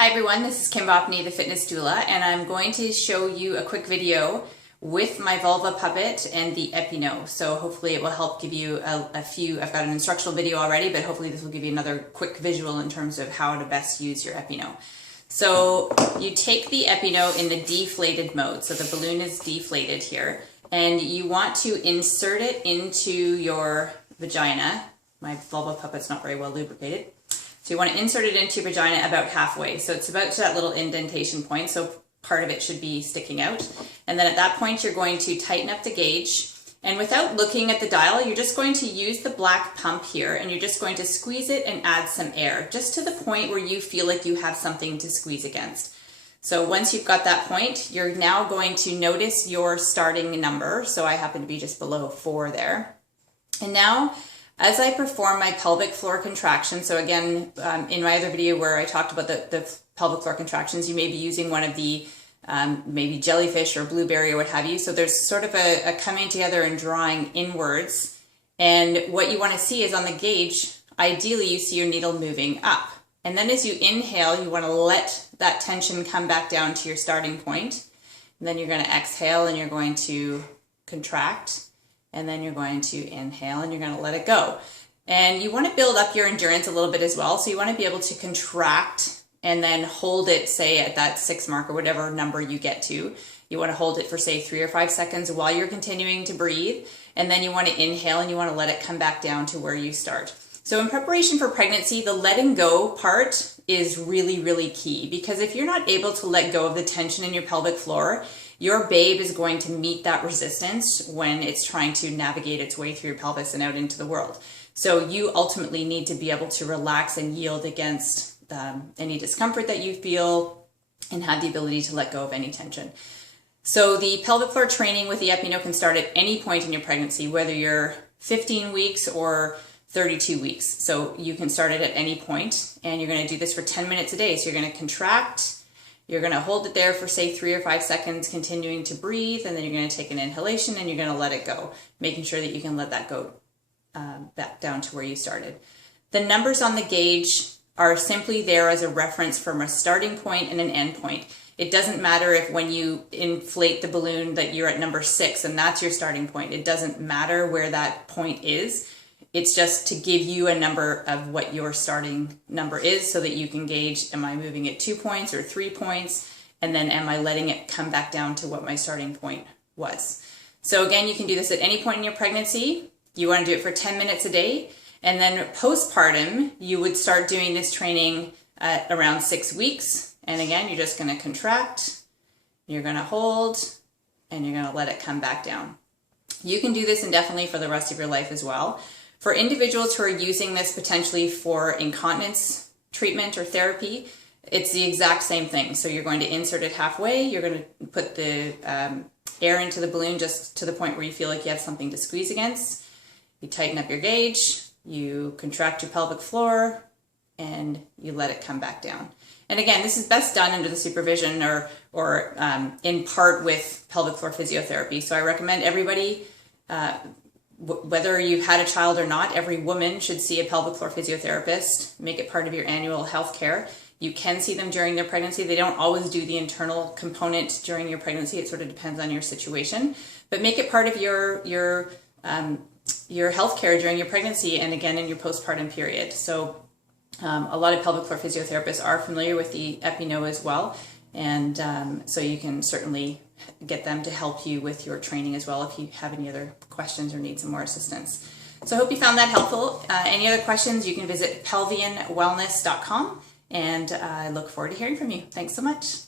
Hi everyone, this is Kim Bopney, the fitness doula, and I'm going to show you a quick video with my vulva puppet and the EPI-NO. So hopefully it will help give you a few, I've got an instructional video already, but hopefully this will give you another quick visual in terms of how to best use your EPI-NO. So you take the EPI-NO in the deflated mode, so the balloon is deflated here, and you want to insert it into your vagina. My vulva puppet's not very well lubricated. So you want to insert it into your vagina about halfway. So it's about to that little indentation point, so part of it should be sticking out. And then at that point, you're going to tighten up the gauge. And without looking at the dial, you're just going to use the black pump here, and you're just going to squeeze it and add some air, just to the point where you feel like you have something to squeeze against. So once you've got that point, you're now going to notice your starting number. So I happen to be just below 4 there. And now, as I perform my pelvic floor contraction, so again, in my other video where I talked about the pelvic floor contractions, you may be using one of the maybe jellyfish or blueberry or what have you. So there's sort of a coming together and drawing inwards. And what you want to see is on the gauge, ideally you see your needle moving up. And then as you inhale, you want to let that tension come back down to your starting point. And then you're going to exhale and you're going to contract. And then you're going to inhale and you're going to let it go. And you want to build up your endurance a little bit as well. So you want to be able to contract and then hold it, say at that 6 mark or whatever number you get to. You want to hold it for say 3 or 5 seconds while you're continuing to breathe. And then you want to inhale and you want to let it come back down to where you start. So in preparation for pregnancy, the letting go part is really, really key, because if you're not able to let go of the tension in your pelvic floor, your babe is going to meet that resistance when it's trying to navigate its way through your pelvis and out into the world. So you ultimately need to be able to relax and yield against any discomfort that you feel and have the ability to let go of any tension. So the pelvic floor training with the EPI-NO can start at any point in your pregnancy, whether you're 15 weeks or 32 weeks. So you can start it at any point, and you're going to do this for 10 minutes a day. So you're going to contract. You're going to hold it there for say 3 or 5 seconds, continuing to breathe, and then you're going to take an inhalation and you're going to let it go, making sure that you can let that go back down to where you started. The numbers on the gauge are simply there as a reference from a starting point and an end point. It doesn't matter if when you inflate the balloon that you're at number 6 and that's your starting point. It doesn't matter where that point is. It's just to give you a number of what your starting number is so that you can gauge, am I moving at 2 points or 3 points? And then am I letting it come back down to what my starting point was? So again, you can do this at any point in your pregnancy. You want to do it for 10 minutes a day. And then postpartum, you would start doing this training at around 6 weeks. And again, you're just going to contract, you're going to hold, and you're going to let it come back down. You can do this indefinitely for the rest of your life as well. For individuals who are using this potentially for incontinence treatment or therapy, it's the exact same thing. So you're going to insert it halfway, you're going to put the air into the balloon just to the point where you feel like you have something to squeeze against. You tighten up your gauge, you contract your pelvic floor, and you let it come back down. And again, this is best done under the supervision or in part with pelvic floor physiotherapy. So I recommend everybody, whether you've had a child or not, every woman should see a pelvic floor physiotherapist. Make it part of your annual health care. You can see them during their pregnancy. They don't always do the internal component during your pregnancy. It sort of depends on your situation. But make it part of your health care during your pregnancy and again in your postpartum period. So a lot of pelvic floor physiotherapists are familiar with the EPI-NO as well. And so you can certainly get them to help you with your training as well if you have any other questions or need some more assistance. So I hope you found that helpful. Any other questions, you can visit pelvianwellness.com, and I look forward to hearing from you. Thanks so much.